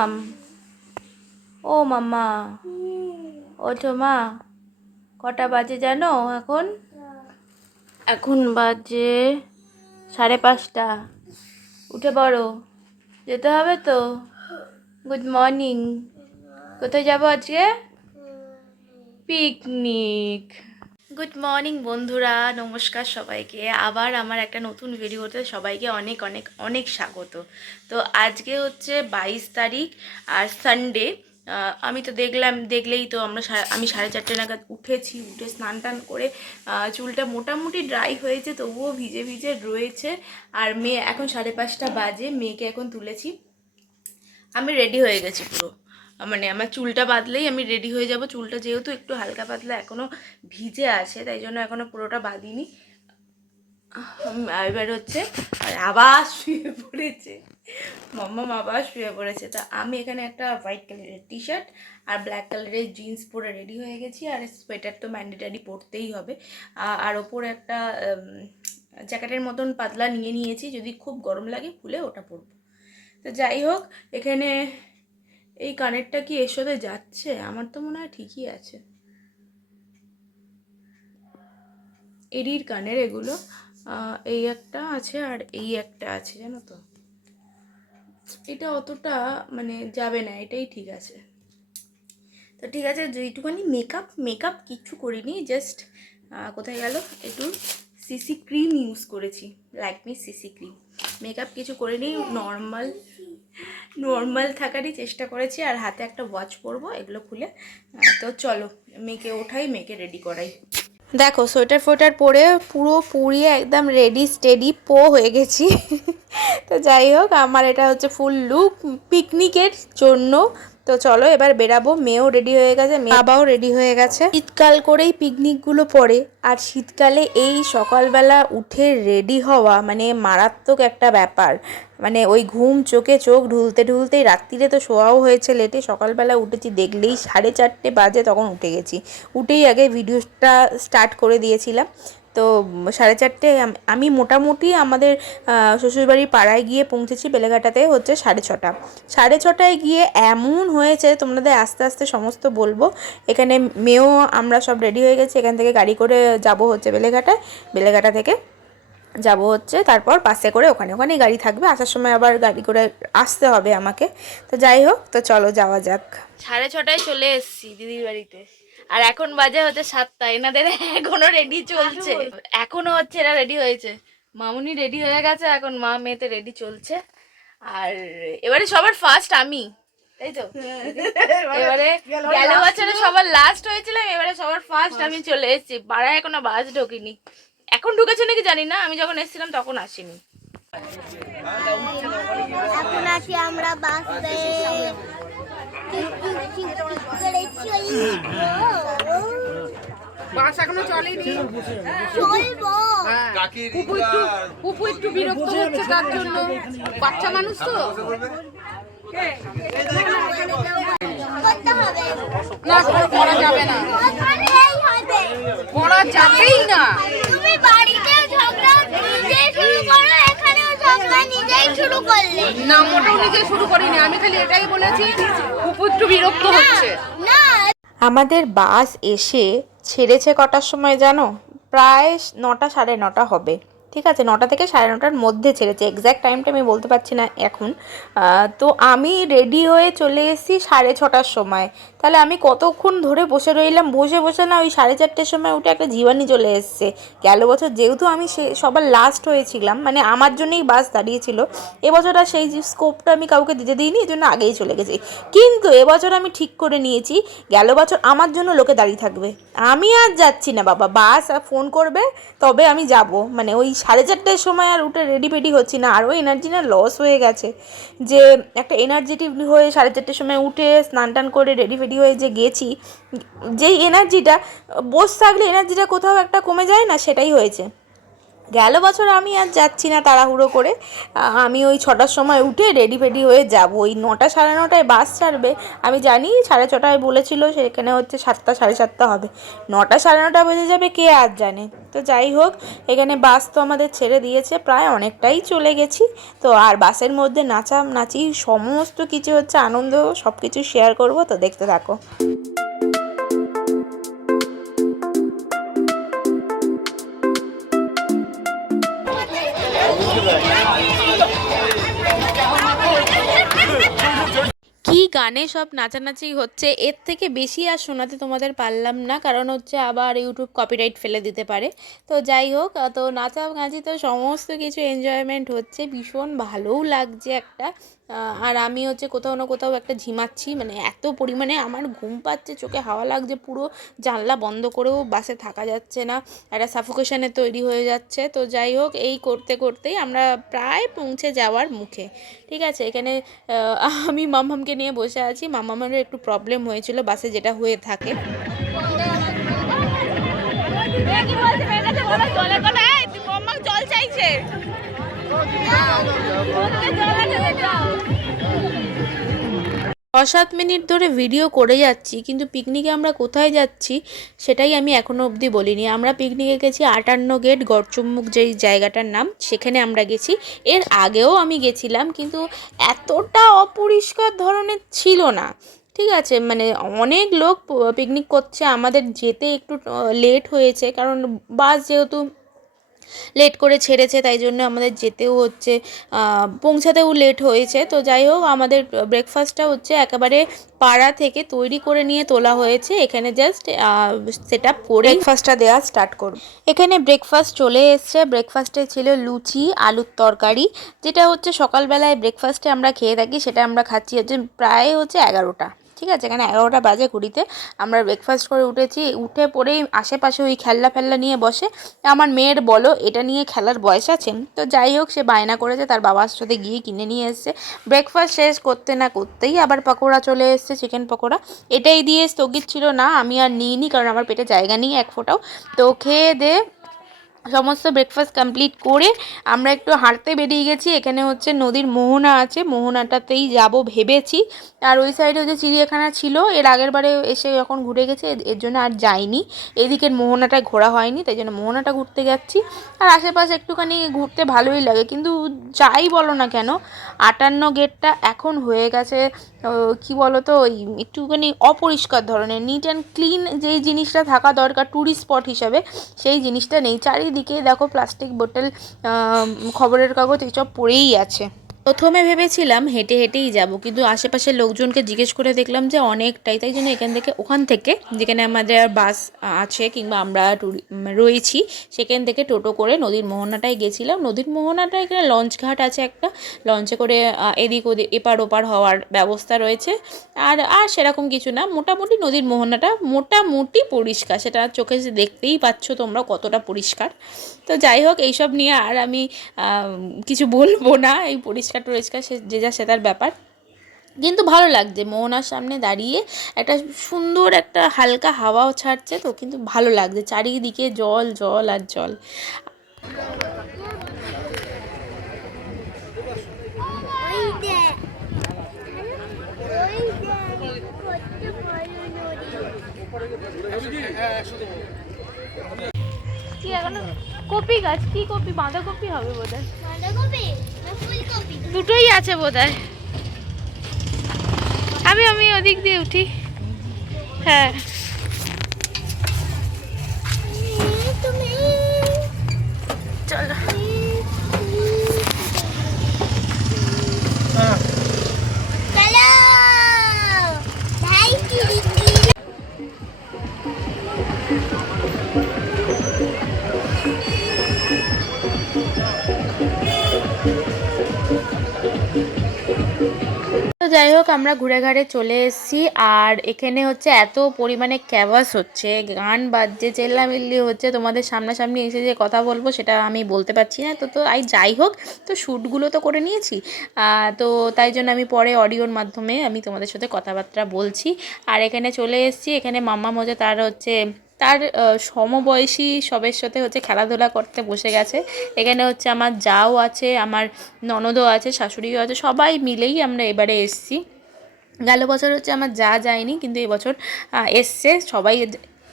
মাম্মাম ও, মাম্মা। ওঠো মা কটা বাজে জানো এখন? এখন বাজে সাড়ে পাঁচটা। উঠে পড়ো। যেতে হবে তো? গুড মর্নিং কোথায় যাব আজকে? পিকনিক গুড মর্নিং বন্ধুরা। নমস্কার সবাইকে। আবার আমার একটা নতুন ভিডিওতে সবাইকে অনেক অনেক অনেক স্বাগত। তো আজকে হচ্ছে বাইশ তারিখ আর সানডে আমি তো দেখলাম, দেখলেই তো আমরা আমি সাড়ে চারটে নাগাদ উঠেছি, উঠে স্নান টান করে চুলটা মোটামুটি ড্রাই হয়েছে, তবুও ভিজে ভিজে রয়েছে। আর মেয়ে, এখন সাড়ে পাঁচটা বাজে, মেয়েকে এখন তুলেছি। আমি রেডি হয়ে গেছি পুরো। মানে আমার চুলটা বাঁধলেই আমি রেডি হয়ে যাব। চুলটা যেহেতু একটু হালকা পাতলা এখনও ভিজে আছে, তাই জন্য এখনও পুরোটা বাঁধিনি। এবার হচ্ছে, আর আবার শুয়ে পড়েছে। মাম্মা আবার শুয়ে পড়েছে। তা আমি এখানে একটা হোয়াইট কালারের টি শার্ট আর ব্ল্যাক কালারের জিন্স পরে রেডি হয়ে গেছি, আর সোয়েটার তো ম্যান্ডেটারি পরতেই হবে। আর ওপরে একটা জ্যাকেটের মতন পাতলা নিয়ে নিয়েছি, যদি খুব গরম লাগে খুলে ওটা পরবো। তো যাই হোক, এখানে এই কানেরটা কি এর সাথে যাচ্ছে? আমার তো মনে হয় ঠিকই আছে। এরির কানের এগুলো এই একটা আছে আর এই একটা আছে, জানো তো? এটা অতটা মানে যাবে না, এটাই ঠিক আছে। তো ঠিক আছে যেইটুখানি মেকআপ মেকআপ কিচ্ছু করিনি জাস্ট কোথায় গেল? একটু সিসি ক্রিম ইউজ করেছি। ল্যাকমি সিসি ক্রিম মেকআপ কিছু করিনি নর্মাল নর্মাল থাকারই চেষ্টা করেছি আর হাতে একটা ওয়াচ পরবো, এগুলো খুলে তো চলো, মেয়েকে ওঠাই, মেয়েকে রেডি করাই। দেখো, সোয়েটার ফোয়েটার পরে পুরো পুড়িয়ে একদম রেডি স্টেডি পো হয়ে গেছি। তো যাই হোক, আমার এটা হচ্ছে ফুল লুক পিকনিকের জন্য তো চলো এবার বেরাবো। মেয়েও রেডি হয়ে গেছে বাবাও রেডি হয়ে গেছে। শীতকাল করেই পিকনিকগুলো পড়ে, আর শীতকালে এই সকালবেলা উঠে রেডি হওয়া মানে মারাত্মক একটা ব্যাপার। মানে ওই ঘুম চোখে চোখ ঢুলতে ঢুলতেই রাত্রিরে তো শোয়াও হয়েছে লেটে সকালবেলা উঠেছি, দেখলেই সাড়ে চারটে বাজে তখন উঠে গেছি। উঠেই আগে ভিডিওটা স্টার্ট করে দিয়েছিলাম। তো সাড়ে চারটে আমি মোটামুটি আমাদের শ্বশুরবাড়ির পাড়ায় গিয়ে পৌঁছেছি বেলেঘাটাতে হচ্ছে সাড়ে ছটা। সাড়ে ছটায় গিয়ে এমন হয়েছে, তোমাদের আস্তে আস্তে সমস্ত বলব, এখানে মেয়েও আমরা সব রেডি হয়ে গেছি, এখান থেকে গাড়ি করে যাব হচ্ছে বেলেঘাটায়, বেলেঘাটা থেকে যাব হচ্ছে, তারপর বাসে করে ওখানে ওখানেই গাড়ি থাকবে, আসার সময় আবার গাড়ি করে আসতে হবে আমাকে। তো যাই হোক, তো চলো যাওয়া যাক। সাড়ে ছটায় চলে এসেছি দিদির বাড়িতে। আর এখন বাজে হচ্ছে সাতটা এনাদের এখনও রেডি চলছে। এখনও হচ্ছে এরা রেডি হয়েছে। মামুনি রেডি হয়ে গেছে এখন মা মেয়েতে রেডি চলছে। আর এবারে সবার ফার্স্ট আমি তাই তো? এবারে গেল বছরে সবার লাস্ট হয়েছিলাম এবারে সবার ফার্স্ট আমি চলে এসেছি। পাড়ায় এখনও বাস ঢোকিনি। এখন ঢুকেছে নাকি জানি না আমি যখন এসেছিলাম তখন আসিনি। এখন আছি আমরা বাসে। বাস এখনও চলেনি। পুপু একটু পুপু একটু বিরক্ত হচ্ছে তার জন্য। বাচ্চা মানুষ তো। করতে না করা যাবে না। করা যাবেই না তুমি বাড়িতে ঝগড়া নিজেই শুরু করো এখানেও ঝগড়া নিজেই শুরু করলে? না মোটেও নিজে শুরু করিনি। আমি খালি এটাই বলেছি একটু বিরক্ত হচ্ছে। না। আমাদের বাস এসে ছেড়েছে কটার সময় জানো? প্রায় নটা সাড়ে নটা হবে। ঠিক আছে, নটা থেকে সাড়ে নটার মধ্যে ছেড়েছে এক্স্যাক্ট টাইমটা আমি বলতে পারছি না এখন। তো আমি রেডি হয়ে চলে এসেছি সাড়ে ছটার সময়। তাহলে আমি কতক্ষণ ধরে বসে রইলাম? বসে বসে না ওই সাড়ে চারটের সময় উঠে একটা জীবাণী চলে এসছে। গেল বছর যেহেতু আমি সে, সবার লাস্ট হয়েছিলাম মানে আমার জন্যই বাস দাঁড়িয়েছিল, এবছর আর সেই স্কোপটা আমি কাউকে দিতে দিইনি, এই জন্য আগেই চলে গেছি। কিন্তু এবছর আমি ঠিক করে নিয়েছি, গেল বছর আমার জন্য লোকে দাঁড়িয়ে থাকবে। আমি আর যাচ্ছি না বাবা বাস ফোন করবে, তবে আমি যাব মানে ওই সাড়ে চারটের সময় আর উঠে রেডি পেডি হচ্ছি না। আরও এনার্জি না লস হয়ে গেছে। যে একটা এনার্জেটিক হয়ে সাড়ে চারটের সময় উঠে স্নান টান করে রেডি ফেডি হয়ে যে গেছি, যেই এনার্জিটা বস থাকলে এনার্জিটা কোথাও একটা কমে যায় না, সেটাই হয়েছে। গেল বছর আমি আর যাচ্ছি না তাড়াহুড়ো করে। আমি ওই ছটার সময় উঠে রেডি ফেডি হয়ে যাব। ওই নটা সাড়ে নটায় বাস ছাড়বে। আমি জানি সাড়ে ছটায় বলেছিল সেখানে হচ্ছে সাতটা, সাড়ে সাতটা হবে। নটা সাড়ে নটা বেজে যাবে, কে আর জানে। তো যাই হোক, এখানে বাস তো আমাদের ছেড়ে দিয়েছে, প্রায় অনেকটাই চলে গেছি। তো আর বাসের মধ্যে নাচা নাচি সমস্ত কিছু হচ্ছে আনন্দ সব কিছু শেয়ার করব, তো দেখতে থাকো। গানে সব নাচানাচি হচ্ছে, এর থেকে বেশি আর শোনাতে তোমাদের পারলাম না, কারণ হচ্ছে আবার ইউটিউব কপিরাইট ফেলে দিতে পারে। তো যাই হোক, তো নাচা গাঁচি তো সমস্ত কিছু এনজয়মেন্ট হচ্ছে, ভীষণ ভালোও লাগছে একটা। আর আমি হচ্ছে কোথাও না কোথাও একটা ঝিমাচ্ছি মানে এত পরিমাণে আমার ঘুম পাচ্ছে, চোখে হাওয়া লাগছে, পুরো জানলা বন্ধ করেও বাসে থাকা যাচ্ছে না, একটা সাফোকেশানে তৈরি হয়ে যাচ্ছে। তো যাই হোক, এই করতে করতেই আমরা প্রায় পৌঁছে যাওয়ার মুখে, ঠিক আছে? এখানে আমি মাম্মামকে নিয়ে বসে আছি। মাম্মামেরও একটু প্রবলেম হয়েছিল, বাসে যেটা হয়ে থাকে। ছ সাত মিনিট ধরে ভিডিও করে যাচ্ছি, কিন্তু পিকনিকে আমরা কোথায় যাচ্ছি সেটাই আমি এখনও অবধি বলিনি। আমরা পিকনিকে গেছি আটান্ন গেট গড়চুম্মুক যেই জায়গাটার নাম, সেখানে আমরা গেছি। এর আগেও আমি গেছিলাম, কিন্তু এতটা অপরিষ্কার ধরনের ছিল না। ঠিক আছে মানে অনেক লোক পিকনিক করছে, আমাদের যেতে একটু লেট হয়েছে, কারণ বাস যেহেতু লেট করে ছেড়েছে তাই জন্য আমাদের যেতেও হচ্ছে পৌঁছাতেও লেট হয়েছে। তো যাই হোক আমাদের ব্রেকফাস্টটা হচ্ছে একেবারে পাড়া থেকে তৈরি করে নিয়ে তোলা হয়েছে। এখানে জাস্ট সেট আপ করে ব্রেকফাস্টটা দেওয়া স্টার্ট করব। এখানে ব্রেকফাস্ট চলে এসছে। ব্রেকফাস্টে ছিল লুচি আলুর তরকারি যেটা হচ্ছে সকালবেলায় ব্রেকফাস্টে আমরা খেয়ে থাকি সেটা আমরা খাচ্ছি হচ্ছে প্রায় হচ্ছে এগারোটা। ঠিক আছে? এখানে এগারোটা বাজে কুড়িতে। আমরা ব্রেকফাস্ট করে উঠেছি। উঠে পরেই আশেপাশে ওই খেলনা ফেলনা নিয়ে বসে। আমার মেয়ের বলো, এটা নিয়ে খেলার বয়স আছে? তো যাই হোক, সে বায়না করেছে, তার বাবার সাথে গিয়ে কিনে নিয়ে এসছে। ব্রেকফাস্ট শেষ করতে না করতেই আবার পকোড়া চলে এসছে চিকেন পকোড়া। এটাই দিয়ে স্থগিত ছিল না, আমি আর নিইনি, কারণ আমার পেটে জায়গা নেই এক ফোঁটাও। তো খেয়ে দে সমস্ত ব্রেকফাস্ট কমপ্লিট করে আমরা একটু হাঁটতে বেরিয়ে গেছি। এখানে হচ্ছে নদীর মোহনা আছে, মোহনাটাতেই যাব ভেবেছি। আর ওই সাইডে হচ্ছে চিড়িয়াখানা ছিল, এর আগের বারে এসে যখন ঘুরে গেছে এর- জন্য আর যাইনি। এদিকের মোহনাটায় ঘোরা হয়নি, তাই জন্য মোহনাটা ঘুরতে যাচ্ছি। আর আশেপাশে একটুখানি ঘুরতে ভালোই লাগে, কিন্তু যাই বলো না কেন, আটান্ন গেটটা এখন হয়ে গেছে কি বলো তো ওই একটুখানি অপরিষ্কার ধরনের নিট অ্যান্ড ক্লিন যেই জিনিসটা থাকা দরকার ট্যুরিস্ট স্পট হিসাবে, সেই জিনিসটা নেই। চারিদিকে দেখো প্লাস্টিক বোতল খবরের কাগজ এইসব পড়েই আছে। প্রথমে ভেবেছিলাম হেঁটে হেঁটেই যাব, কিন্তু আশেপাশের লোকজনকে জিজ্ঞেস করে দেখলাম যে অনেকটাই, তাই জন্য এখান থেকে, ওখান থেকে, যেখানে আমাদের বাস আছে কিংবা আমরা রয়েছি, সেখান থেকে টোটো করে নদীর মোহনাটায় গেছিলাম। নদীর মোহনাটায় এখানে লঞ্চ ঘাট আছে একটা, লঞ্চে করে এদিক ওদিক, এপার ওপার হওয়ার ব্যবস্থা রয়েছে। আর আর সেরকম কিছু না, মোটামুটি নদীর মোহনাটা মোটামুটি পরিষ্কার, সেটা চোখে দেখতেই পাচ্ছ তোমরা কতটা পরিষ্কার। তো যাই হোক, এইসব নিয়ে আর আমি কিছু বলব না, এই পরিষ্কার টরিষ্কার সে যে যা সে তার ব্যাপার। কিন্তু ভালো লাগছে মোহনার সামনে দাঁড়িয়ে একটা সুন্দর একটা হালকা হাওয়াও ছাড়ছে তো, কিন্তু ভালো লাগছে। চারিদিকে জল জল আর জল। ওই দেখ কি এখন? কপি গাছ কি কপি? বাঁধাকপি হবে বোধ হয় দুটোই আছে বোধ হয় আমি আমি ওদিক দিয়ে উঠি। হ্যাঁ। চলো। যাই হোক আমরা ঘুরে ঘাড়ে চলে এসেছি। আর এখানে হচ্ছে এত পরিমাণে ক্যাভাস হচ্ছে, গান বাজছে, চেল্লামিল্লি হচ্ছে। তোমাদের সামনাসামনি এসে যে কথা বলব, সেটা আমি বলতে পারছি না। তো তো, আই যাই হোক তো শ্যুটগুলো তো করে নিয়েছি। তো তাই জন্য আমি পরে অডিওর মাধ্যমে আমি তোমাদের সাথে কথাবার্তা বলছি। আর এখানে চলে এসেছি। এখানে মাম্মা মজা, তার হচ্ছে তার সমবয়সী সবের সাথে হচ্ছে খেলাধুলা করতে বসে গেছে। এখানে হচ্ছে আমার যাও আছে, আমার ননদও আছে, শাশুড়িও আছে, সবাই মিলেই আমরা এবারে এসছি। গেল বছর হচ্ছে আমার যা যায়নি, কিন্তু এবছর এসছে, সবাই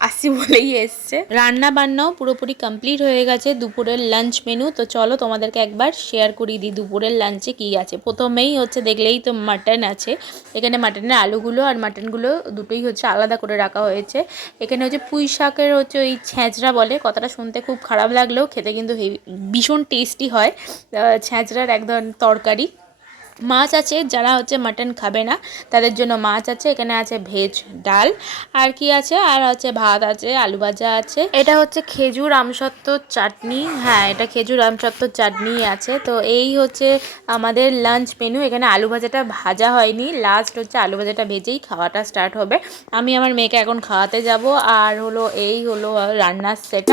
আসছি বলেই এসছে। রান্না বান্নাও পুরোপুরি কমপ্লিট হয়ে গেছে, দুপুরের লাঞ্চ মেনু তো চলো তোমাদেরকে একবার শেয়ার করিয়ে দিই দুপুরের লাঞ্চে কী আছে। প্রথমেই হচ্ছে দেখলেই তো মাটন আছে। এখানে মাটনের আলুগুলো আর মাটনগুলো দুটোই হচ্ছে আলাদা করে রাখা হয়েছে। এখানে হচ্ছে পুঁই শাকের হচ্ছে ওই ছ্যাঁচড়া বলে, কথাটা শুনতে খুব খারাপ লাগলেও খেতে কিন্তু ভীষণ টেস্টি হয়। ছ্যাঁচড়ার এক ধরনের তরকারি। মাছ আছে, যারা হচ্ছে মাটন খাবে না, তাদের জন্য মাছ আছে, এখানে আছে ভেজ ডাল, আর কি আছে? আর হচ্ছে ভাত আছে, আলু ভাজা আছে। এটা হচ্ছে খেজুর আমসত্ত্ব চাটনি হ্যাঁ এটা খেজুর আমসত্ত্ব চাটনি আছে। তো এই হচ্ছে আমাদের লাঞ্চ মেনু এখানে আলু ভাজাটা ভাজা হয়নি লাস্ট হচ্ছে আলু ভাজাটা ভেজেই খাওয়াটা স্টার্ট হবে। আমি আমার মেয়েকে এখন খাওয়াতে যাব, আর হলো এই হলো রান্নার সেট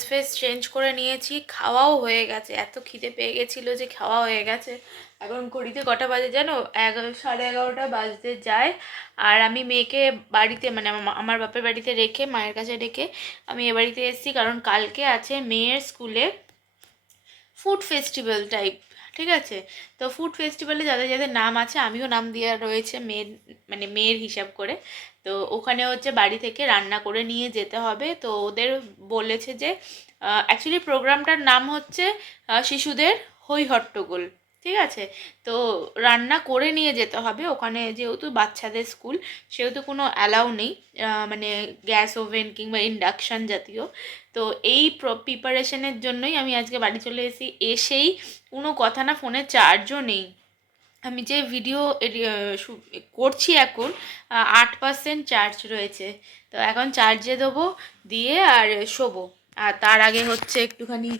ড্রেস ফ্রেস চেঞ্জ করে নিয়েছি, খাওয়াও হয়ে গেছে। এত খিদে পেয়ে গেছিল যে খাওয়া হয়ে গেছে। এখন ঘড়িতে কটা বাজে জানো? এগারো, সাড়ে এগারোটা বাজতে যায়। আর আমি মেয়েকে বাড়িতে মানে আমার- বাপের বাড়িতে রেখে, মায়ের কাছে রেখে আমি এ বাড়িতে এসেছি। কারণ কালকে আছে মেয়ের স্কুলে ফুড ফেস্টিভ্যাল টাইপ ঠিক আছে? তো ফুড ফেস্টিভ্যালে যাদের যাদের নাম আছে, আমিও নাম দেওয়া রয়েছে মেয়ের মানে মেয়ের হিসাব করে। তো ওখানে হচ্ছে বাড়ি থেকে রান্না করে নিয়ে যেতে হবে। তো ওদের বলেছে যে অ্যাকচুয়ালি প্রোগ্রামটার নাম হচ্ছে শিশুদের হই হট্টগোল ঠিক আছে? তো রান্না করে নিয়ে যেতে হবে। ওখানে যেহেতু বাচ্চাদের স্কুল, সেহেতু কোনো অ্যালাউ নেই মানে গ্যাস ওভেন কিংবা ইন্ডাকশান জাতীয়। তো এই প্রিপারেশনের জন্যই আমি আজকে বাড়ি চলে এসেছি। এসেই কোনো কথা না, ফোনে চার্জও নেই। আমি যে ভিডিও করছি এখন আট পার্সেন্ট চার্জ রয়েছে। তো এখন চার্জে দেবো, দিয়ে আর শোবো। আর তার আগে হচ্ছে একটুখানি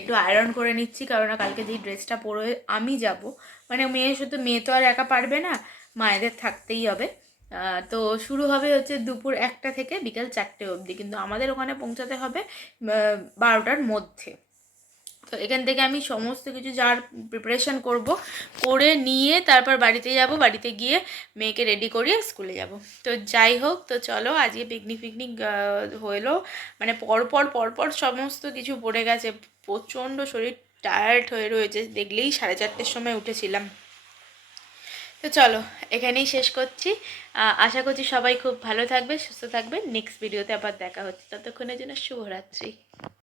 একটু আয়রন করে নিচ্ছি কারণ কালকে যেই ড্রেসটা পরে আমি যাব। মানে মেয়ে শুধু, মেয়ে তো আর একা পারবে না, মায়েদের থাকতেই হবে। তো শুরু হবে হচ্ছে দুপুর একটা থেকে বিকেল চারটে অবধি, কিন্তু আমাদের ওখানে পৌঁছাতে হবে বারোটার মধ্যে। তো এখান থেকে আমি সমস্ত কিছু যার প্রিপারেশন করব, করে নিয়ে তারপর বাড়িতে যাব, বাড়িতে গিয়ে মেয়েকে রেডি করিয়ে স্কুলে যাব। তো যাই হোক, তো চলো আজকে পিকনিক পিকনিক হলো। মানে পরপর পরপর সমস্ত কিছু পড়ে গেছে প্রচণ্ড শরীর টায়ার্ড হয়ে রয়েছে, দেখলেই সাড়ে চারটের সময় উঠেছিলাম। তো চলো, এখানেই শেষ করছি। আশা করছি সবাই খুব ভালো থাকবে, সুস্থ থাকবে। নেক্সট ভিডিওতে আবার দেখা হচ্ছে। ততক্ষণের জন্য শুভরাত্রি।